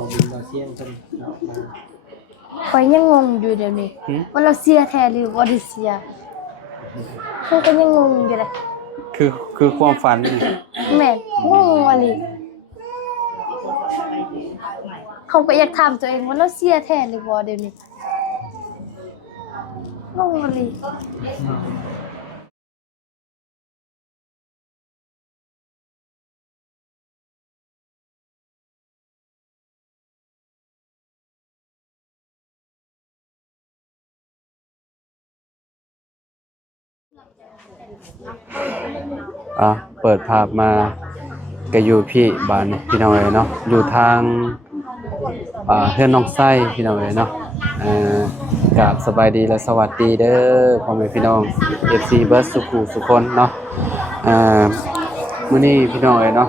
ของบุญเราเสี่ยงเพิ่นเนาะมาข่อยยังงงอยู่เดี๋ยวนี้ว่าเราเสียแท้หรือบ่ได้เสียคือก็ยังงงอยู่เลยคือความฝันนี่แม่นงงว่าลิเขาก็อยากถามตัวเองว่าเราเสียแท้หรือบ่เดี๋ยวนี้งงว่าลิเปิดภาพมาก็อยู่พี่บ้านนี่พี่น้องเอ้ยเนาะอยู่ทางเฮือนน้องไส้พี่น้องเอ้ยเนาะกราบสบายดีและสวัสดีเด้อพ่อแม่พี่น้อง FC เบิร์ดสุคนเนาะมื้อนี้พี่น้องเอ้ยเนาะ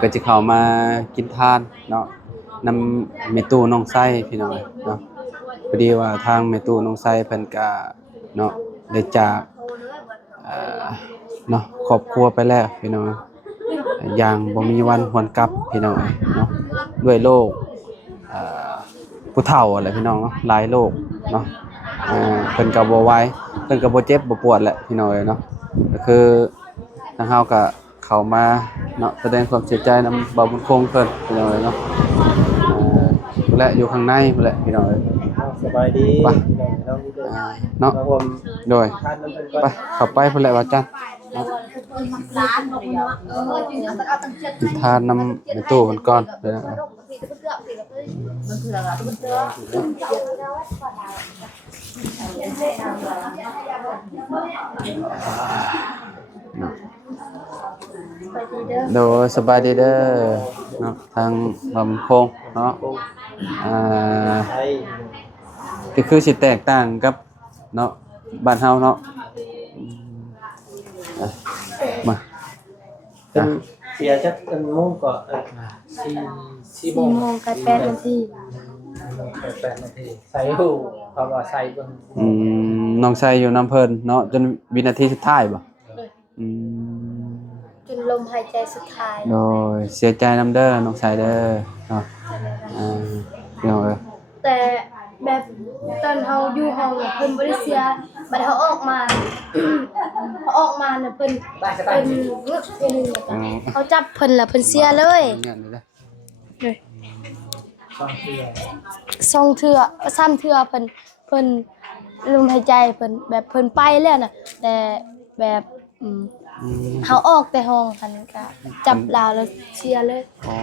ก็จะเข้ามากินทานเนาะนำแม่ตู้น้องไส้พี่น้องเอ้ยเนาะพอดีว่าทางแม่ตู้น้องไส้เพิ่นก็เนาะได้จากเนาะครอบครัวไปแล้วพี่น้องอย่างบ่มีวันหวนกลับพี่น้องเนาะด้วยโรคผู้เฒ่าอะไรพี่น้องเนาะหลายโรคเนาะเพิ่นก็บ่ไหวเพิ่นก็บ่เจ็บบ่ปวดแหละพี่น้องเนาะก็คือทางเฮาก็เข้ามาเนาะแสดงความเสียใจนำบ่าวบุญคงเพิ่นพี่น้องเนาะพุ่นแหละอยู่ข้างในพุ่นแหละพี่น้องสบายดีเนาะโดยไปเข้าไปพุ่นแหละว่าจันทานน้ำในตู้มันก่อนเลยนะโดยสบายดีเด้อเนาะทางลำโพงเนาะก็คือสิแตกต่างกับเนาะบ้านเฮาเนาะมาเป็นเสียจักเป็นโมงก็4โมงกับ8 นาที8 นาทีใส่หูเขาว่าใส่เบิ่งน้องใส่อยู่น้ำเพิ่นเนาะจนวินาทีสุดท้ายบ่จนลมหายใจสุดท้ายโดยเสียใจนำเด้อน้องใส่เด้อเนาะเดี๋ยวแต่แบบตอนเฮาอยู่ห้องเพิ่นบ่ได้เสียบัดเฮาออกมาน่ะเพิ่นงึกทีนึงเขาจับเพิ่นแล้วเพิ่นเสียเลย2 เทื่อ3 เทื่อเพิ่นลมหายใจเพิ่นแบบเพิ่นไปแล้วน่ะแต่แบบเฮาออกแต่ห้องคั่นก็จับลาวแล้วเสียเลยอ๋อ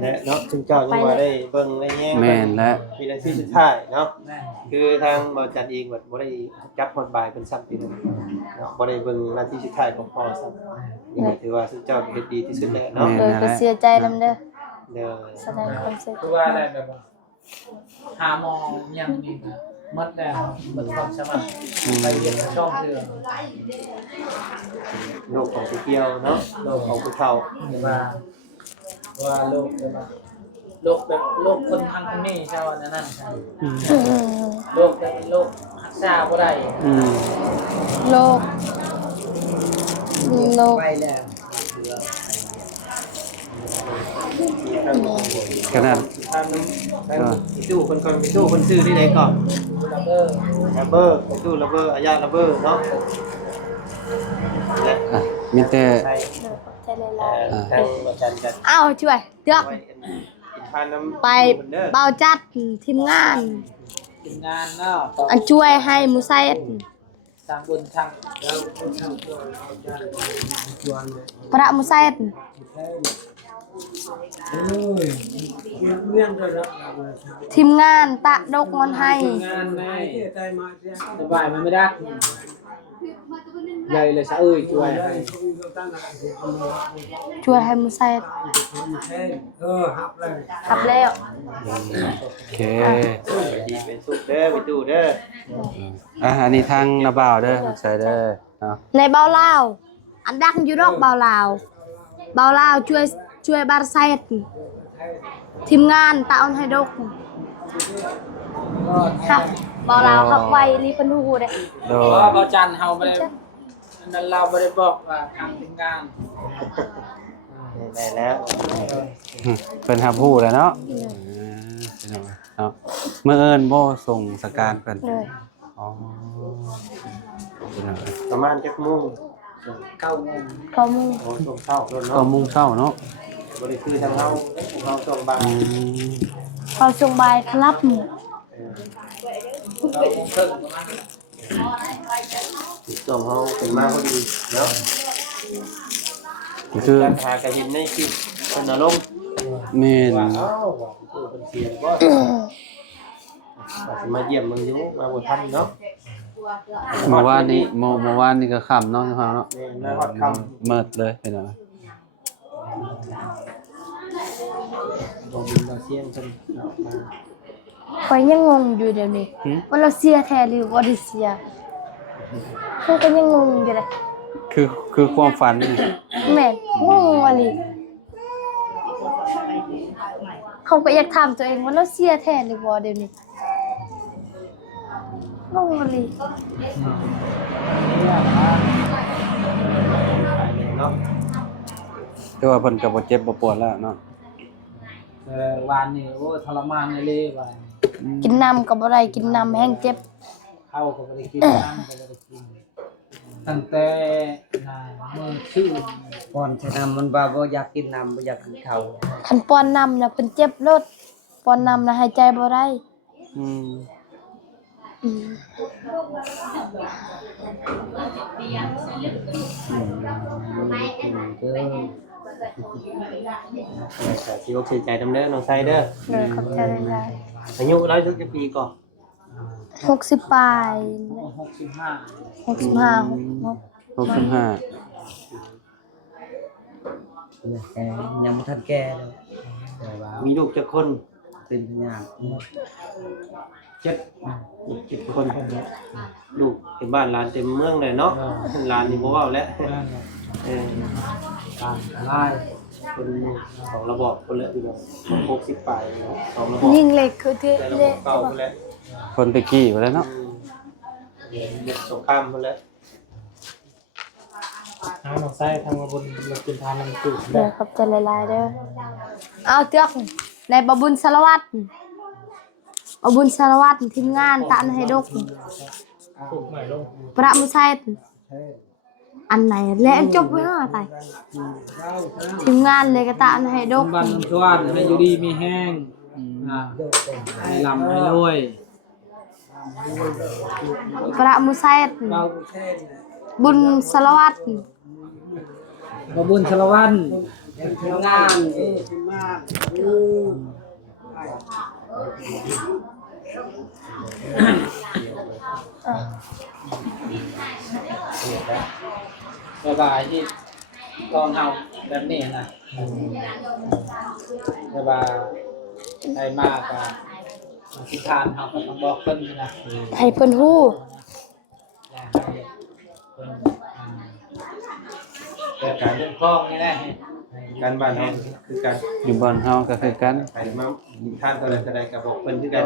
และเนาะซึ่งเจ้ายังว่าได้เบิ่งได้แย่งแม่นและมีนาทีสุดท้ายเนาะคือทางบ่จัดเองบ่ได้จับฮอดบ่ายเป็นซ้ำปีนึงเนาะบ่ได้เบิ่งนาทีสุดท้ายของพ่อซ้ำนี่ถือว่าซึ่งเจ้าเฮ็ดดีที่สุดแล้วเนาะก็เสียใจนำเด้อแสดงความเสียใจคือว่าอะไรแบบหาหมอยังนี่นะหมดแล้วหมดความสามารถไปเรียนช่องเทื่อโรคของผู้เกี่ยวเนาะโรคของผู้เฒ่าว่าโรคแบบโรคคนทางคนนี้ใช่ว่านั่นใช่โรคแบบโรครักษาบ่ได้โรคไปแล้วขนาดตู้คนก่อนมีตู้คนซื้อที่ไหนก่อนระเบิดตู้ระเบิดอาญาระเบิดเนาะมีแต่ทางอาจารย์จัดอ้าวช่วยเดือกไปเบาจัดทีมงานเนาะอันช่วยให้มูไซด์ทางบนทางพระมูไซด์ทีมงานตะดกเงินให้สบายมันไม่ได้ใหญ่เลยซะเอ้ยช่วยให้มูไซด์หับแล้วโอเคดีเป็นสุขเด้อไปดูเด้ออันนี้ทางนาบ่าวเด้อใส่เด้อเนาะในเบาลาวอันดักอยู่นอกเบาลาวช่วยบาร์ไซด์ทีมงานตะออนให้ดกครับเบาลาวครับไวรีพนูเด้เขาจันเฮาบ่ได้นั่นเราบ่ได้บอกว่าทางทีมงาน ได้แล้ว เพิ่นรับรู้แล้วเนาะพี่น้องเนาะมื้อเอิ้นบ่ส่งสการเพิ่น เลย อ๋อพี่น้อง ประมาณจักโมง 9 โมง ก็มึง โอ้ช่วงเช้าโดน ก็ เนาะ โมงเช้าเนาะ บ่ได้คือทางเราช่วงบ่าย อืม พอช่วงบ่ายครับหมู่ ช่วงเฮาเป็นมาพอดีเนาะ คือ การหากระหินในคลิปเพิ่นเอาลง แม่น ว่าเอ้าว่าผู้เพิ่นเสียบ่ว่าสิมาเยี่ยมมึงอยู่มาบ่ทันเนาะ เมื่อวานนี้ก็ค่ำเนาะพี่น้องเนาะ แม่นมาฮอดค่ำ มืดเลยพี่น้อง บ่บินบ่เสียงเพิ่นเนาะมา ข่อยยังงงอยู่เดี๋ยวนี้ว่าเราเสียแท้หรือบ่ได้เสียเพิ่นก็ยังงงอยู่เลย คือความฝันนี่ แม่งงอะลิเขาก็อยากถามตัวเองว่าเราเสียแท้หรือบ่เดี๋ยวนี้งงอะลิ เนาะ แต่ว่าเพิ่นก็บ่เจ็บบ่ปวดแล้วเนาะ วานนี่โอ้ทรมานเลยว่าน กินน้ำก็บ่ได้กินน้ำแห้งเจ็บ ข้าวก็บ่ได้กินน้ำก็บ่ได้กินตั้งแต่มื้อชื่อ ก่อนจะนำมันว่าบ่อยากกินน้ำบ่อยากกินข้าว คันป้อนน้ำน่ะเพิ่นเจ็บโลดป้อนน้ำน่ะหายใจบ่ได้ อืม อืม แต่สิอกเสียใจนำเด้อน้องไซเด้อ เลยขอบใจหลาย อายุเราสักปีก่อน ๆ60ปลาย 65 65 65 แต่ยังบ่ทันแก่เลยแต่ว่า มีลูกจักคน เป็นพยาน 7คนครับลูกเต็มบ้านหลานเต็มเมืองเลยเนาะหลานนี่บ่เว้าแล้วเออ ตามลาย คนสองระบบคนละอยู่เนาะ60ปลายเนาะสองระบบ ยิ่งเล็กคือที่ แต่ระบ เล็ บ ก เก่าพุ่นแหละ คนตะกี้ว่าแล้วเนาะ เด็กสงครามพุ่นแหละ น้องไส้ทางมาบนเราเป็นทานน้ำจุ่ม เด้อขอบใจหลายๆเด้อเอาเตือกในบบุญสารวัตรบบุญสารวัตรทีมงานตานให้ดก ปลูกใหม่ลง ประมุไซต์อันไหนและอันจบไว้เนาะตายทีมงานเลยก็ตานให้ดก บ้านน้ำชวนให้อยู่ดีมีแห้งให้ลำให้รวย ประมุไซต์ เรา บุญสารวัตร มาบุญชลวัน งาน สบายที่ลองเอาแบบนี้นะสบายใครมากก็ทิศทานเขาก็ต้องบอกเพิ่นนะ ให้เพิ่นฮู้ แต่การคุ้มครองนี่แหละ การบ้านเฮาคือการ อยู่บ้านเฮาก็คือกัน ไปมามีท่านเท่าใดก็บอกเพิ่นคือกัน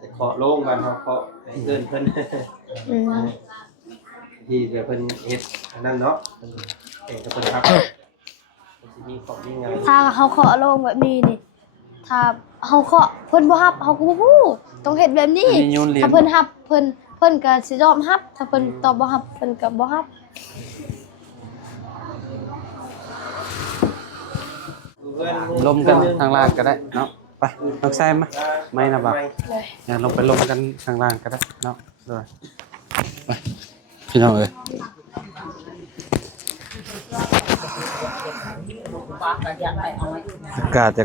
แต่ขอโล่งบ้านเฮาขอให้เกินเพิ่น อืม ที่เดี๋ยวเพิ่นเฮ็ดอันนั้นเนาะแต่ก็เพิ่นครับสิมีของมีงาน ถ้าเฮาเคาะลงแบบนี้นี่ถ้าเฮาเคาะเพิ่นบ่รับเฮาก็บ่ฮู้ต้องเฮ็ดแบบนี้ อันนี้โยนเหรียญ ถ้าเพิ่นรับเพิ่นก็สิยอมรับถ้าเพิ่นตอบบ่รับเพิ่นก็บ่รับ ลมกันทางล่างก็ได้เนาะไปลองใส่มาไม่นะบ่าวอย่าลงไปลมกันทางล่างก็ได้เนาะด้วยไปพี่น้องเอ้ยอากาศจะ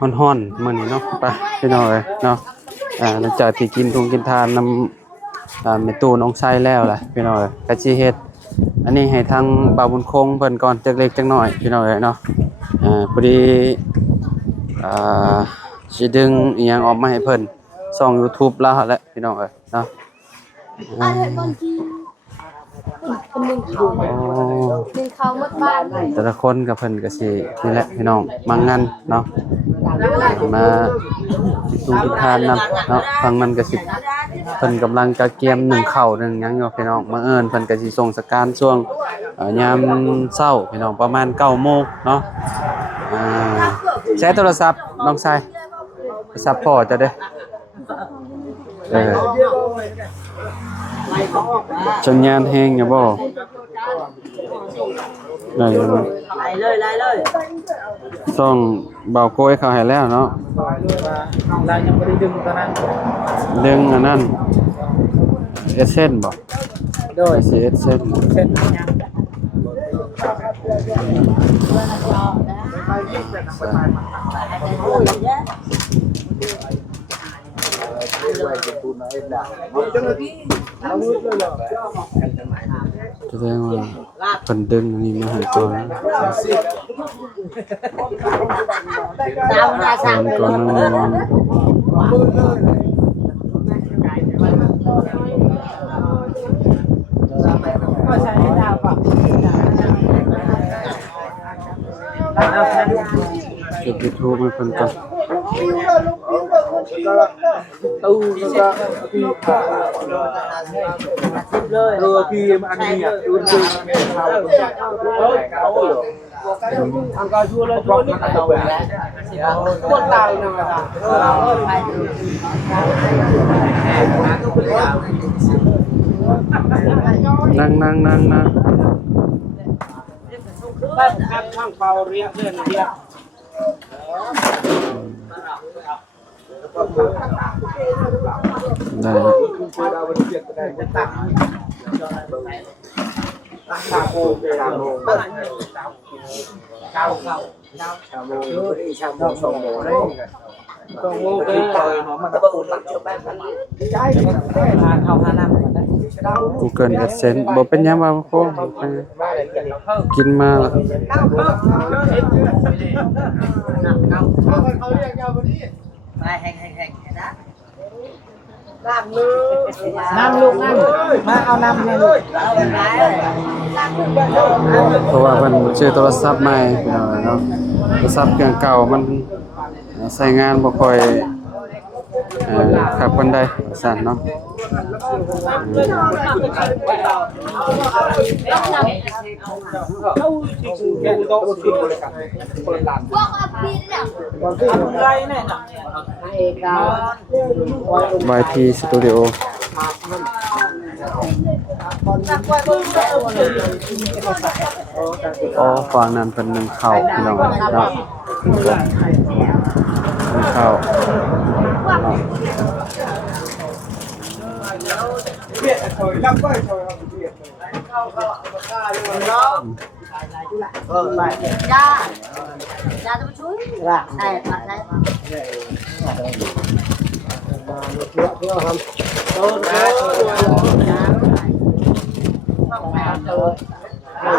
ร้อนๆมื้อนี้เนาะไปพี่น้องเอ้ยเนาะหลังจากที่กินทานนำแม่ตู้น้องไส้แล้วล่ะพี่น้องเอ้ยก็สิเฮ็ดอันนี้ให้ทางบ่าวบุญคงเพิ่นก่อนจักเล็กจักน้อยพี่น้องเอ้ยเนาะพอดีสิดึงอีหยังออกมาให้เพิ่นช่อง YouTube แล้วแหละพี่น้องเอ้ยเนาะ อ่ะเฮ็ดก่อนที่เพิ่นดึงเขาหมดบ้าน แต่ละคนกับเพิ่นก็สินี่แหละพี่น้องมางานเนาะมาตุงทานนำเนาะฟังมันก็สิเพิ่นกำลังจะเกียม1ข้าว1หยังอยู่พี่น้องมาเอิ้นเพิ่นก็สิส่งสการช่วง ยามเช้าพี่น้องประมาณ 9:00 นเนาะใช้โทรศัพท์น้องชายโทรศัพท์พ่อจะเด้สัญญาณแฮงอยู่บ่ได้อยู่บ่ไล่เลยต้องเบาโกยเข้าให้แล้วเนาะเรายังบ่ได้ดึงตอนนั้น ดึงอันนั้นเอเซนบ่ โดย สิเอเซน เส้นยัง แสดงว่าเพิ่นดึงอันนี้มาให้ก่อนก่อนก็ใช้ดาวป่ะ จุด YouTube ให้เพิ่นก่อน ตู้แล้วก็ที่เลยที่อันนี้อ่ะดูดูทางการช่วยแล้วช่วยนี่ก็แล้วพวกตายนะมานั่งแบบข้างเปาเรียกเรื่องเรียกได้Google AdSense บ่เป็นหยังว่าโคกินมาแล้วน้ำลูกน้ำมาเอาน้ำเนี่ยลูก เพราะว่าเพิ่นซื้อโทรศัพท์ใหม่พี่น้องเนาะโทรศัพท์เครื่องเก่ามันใช้งานบ่ค่อยคักปานใดสั่นเนาะYT Studio อ๋อฝั่งนั้นเป็นหนึ่งข้าวพี่น้องเนาะหนึ่งข้าว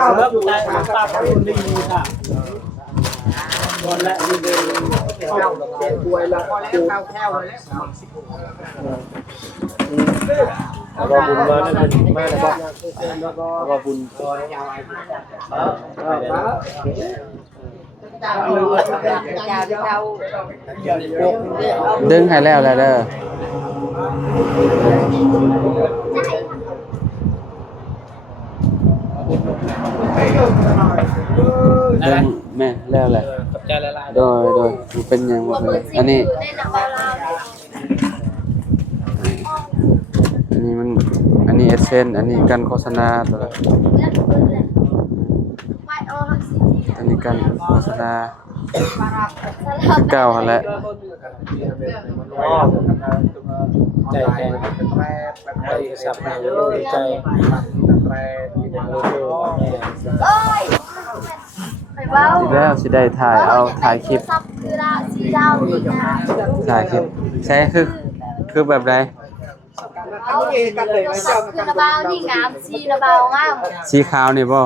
เราบุญมาได้บุญมาได้บ่เราบุญดึงให้แล้วเด้อดึงแม่แล้วแหละโดยเป็นยังบ่เลยอันนี้เอเซนอันนี้กันโฆษณาตัวละอันนี้กันโฆษณาคือเก่าหั่นแหละใจสับใจแล้วสิได้ถ่ายเอาถ่ายคลิปถ่ายคลิปใช่คือแบบใดคือระบาวนี่งามสีระบาวงาม สีขาวนี่บ่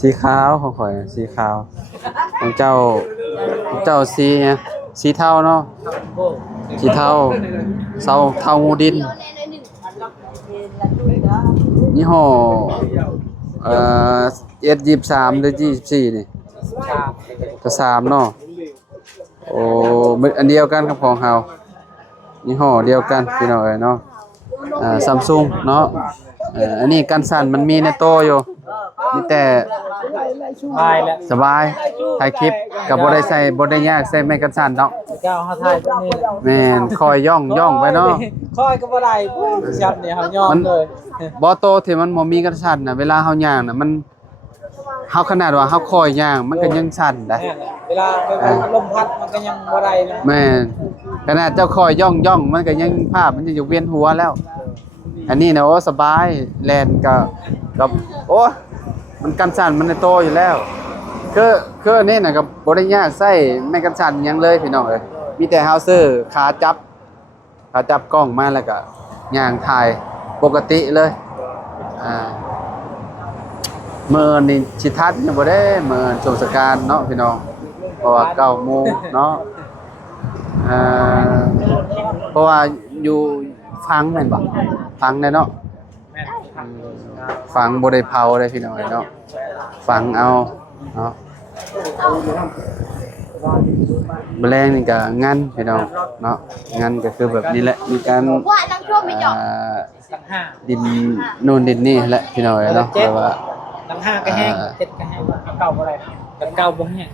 สีขาวของข่อยสีขาวของเจ้าสีเนี่ยสีเทาเนาะสีเทาเทางูดินยี่ห้อS23 หรือ24นี่ก็3เนาะโอ้อันเดียวกันกับของเฮายี่ห้อเดียวกันพี่น้องเอ้ยเนาะSamsung เนาะ อันนี้กันสั่นมันมีในโตอยู่มีแต่ ตายแล้ว สบายถ่ายคลิปก็บ่ได้ใส่บ่ได้ยากใส่ไม้กันสั่นเนาะ เจ้าเฮาถ่ายตัวนี้ แม่นคอยย่องไปเนาะ คอยก็บ่ได้ชัดนี่เฮายอมเลย บ่โตที่มันบ่มีกันสั่นน่ะเวลาเฮาย่างน่ะมันเฮาขนาดว่าเฮาคอยย่างมันก็ยังสั่นได้ เวลาไปลมพัดมันก็ยังบ่ได้นะ แม่นขนาดเจ้าคอยย่องมันก็ยังภาพมันจะอยู่เวียนหัวแล้ว อันนี้นะโอ้สบายแลนกับโอ้มันกันสั่นมันในโตอยู่แล้วคืออันนี้น่ะก็บ่ได้ยากใส่ไม่กันสั่นหยังเลยพี่น้องเอ้ยมีแต่เฮาซื้อขาจับกล้องมาแล้วก็ย่างถ่ายปกติเลยมื้อนี้สิทัดยังบ่ได้มื้อช่วงสงกรานต์เนาะพี่น้องเพราะว่า9 โมงเนาะเพราะว่าอยู่ฟังแม่นบ่ฟังได้เนาะ แม่น ฟังบ่ได้เผาได้พี่น้องเนาะฟังเอาเนาะแมลงนี่ก็งันพี่น้องเนาะงันก็คือแบบนี้แหละมีการ ว่าน้ำท่วมไม่จบ หลัง5 ดินนู่นดินนี่แหละพี่น้องเนาะแต่ว่า หลัง5ก็แห้ง7ก็แห้งเก่าบ่ได้เก่าบ่แห้ง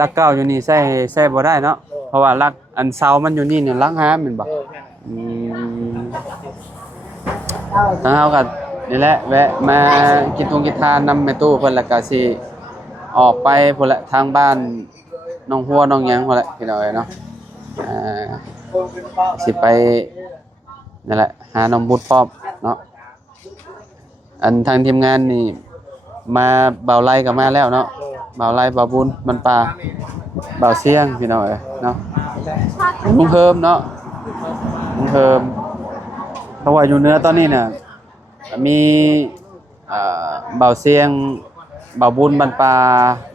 ลักเก้าอยู่นี่ใส่บ่ได้เนาะเพราะว่าลักอันเสามันอยู่นี่เนี่ยลักหาแม่นบ่ทางเฮาก็นี่แหละแวะมากินทานนำแม่ตู้เพิ่นแล้วก็สิออกไปพุ่นละทางบ้านน้องหัวน้องหยังพุ่นละพี่น้องเนาะสิไปนั่นแหละหาน้องบุญพร้อมเนาะอันทางทีมงานนี่มาเบาไล่ก็มาแล้วเนาะเบาไล่เบาบุญมันป่าเบาเสียงพี่น้องเนาะลุงเฮิมเนาะลุงเฮิมเพราะว่าอยู่เหนือตอนนี้น่ะมีเบาเสียงเบาบุญบันปลา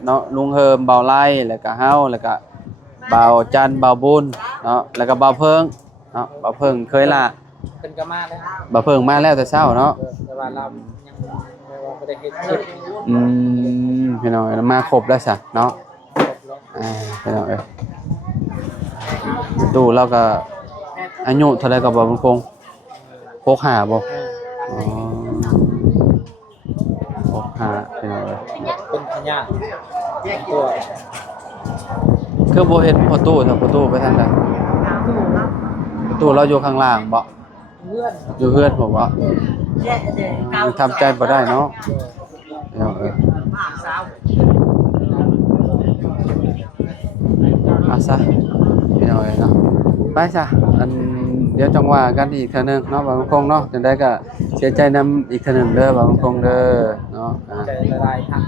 เนาะลุงเฮิมเบาไล่แล้วก็เฮาแล้วก็เบาจันเบาบุญเนาะแล้วก็เบาเพิงเนาะเบาเพิงเคยล่ะ เพิ่นก็มาแล้ว เบาเพิงมาแล้วแต่เช้าเนาะ แต่ว่าเรายังบ่ได้เฮ็ดคลิป พี่น้องมาครบแล้วซะเนาะพี่น้องตู้เราก็อายุเท่าไรก็บ่มันคง65บ่อ๋อ65พี่น้อง เป็นพญาตัว คือบ่เห็นประตูถ้าประตูไปทางใดประตูเราอยู่ข้างล่างบ่ เพื่อน อยู่เฮือนผมบ่ทำใจบ่ได้เนาะซะพี่น้องเนาะไปซะอันเดี๋ยวจังว่ากันอีกเทื่อนึงเนาะบางคงเนาะจังได๋ก็เสียใจนำอีกเทื่อนึงเด้อบางคงเด้อเนาะใจละลายทาง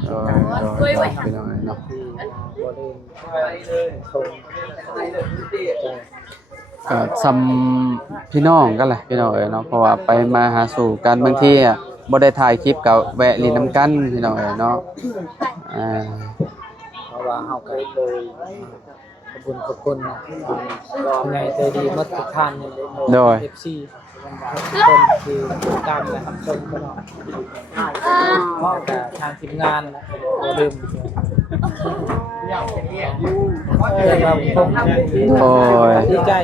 พี่น้องเนาะ บ่ลืมชม ก็ซ้ำพี่น้องกันแหละพี่น้องเนาะเพราะว่าไปมาหาสู่กันบางทีอ่ะบ่ได้ถ่ายคลิปก็แวะลินน้ำกันพี่น้องเนาะเพราะว่าเฮาก็เลยขอบคุณยังไงใจดีหมดทุกท่านเลย FC คนที่ติดตามและรับชมตลอดเพราะแต่ทางทีมงานบ่ลืมโอ้ย ดีใจ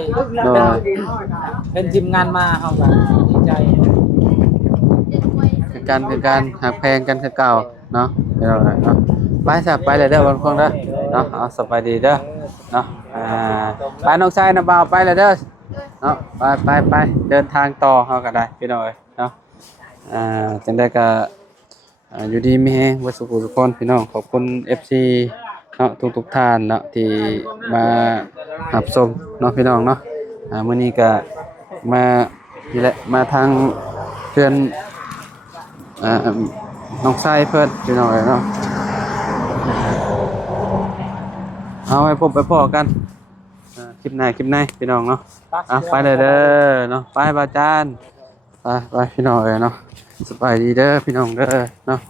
เป็นทีมงานมาเฮาก็ดีใจ คือการหักแพงกันคือเก่าเนาะพี่น้องเนาะไปซะไปเลยเด้อบางคนเด้อเนาะเอาสบายดีเด้อเนาะไปน้องชายนะบ่าวไปเลยเด้อเนาะไปเดินทางต่อเฮาก็ได้พี่น้องเนาะจังได๋ก็อยู่ดีมีแฮงบ่สุขทุกคนพี่น้องขอบคุณ FC เนาะทุกท่านเนาะที่มารับชมเนาะพี่น้องเนาะมื้อนี้ก็มานี่แหละมาทางเพื่อนน้องชายเพิ่นพี่น้องเนาะเอาไว้พบไปพ้อกันคลิปหน้าพี่น้องเนาะไปเลยเด้อเนาะไปบาจานไปพี่น้องเนาะสบายดีเด้อพี่น้องเด้อเนาะ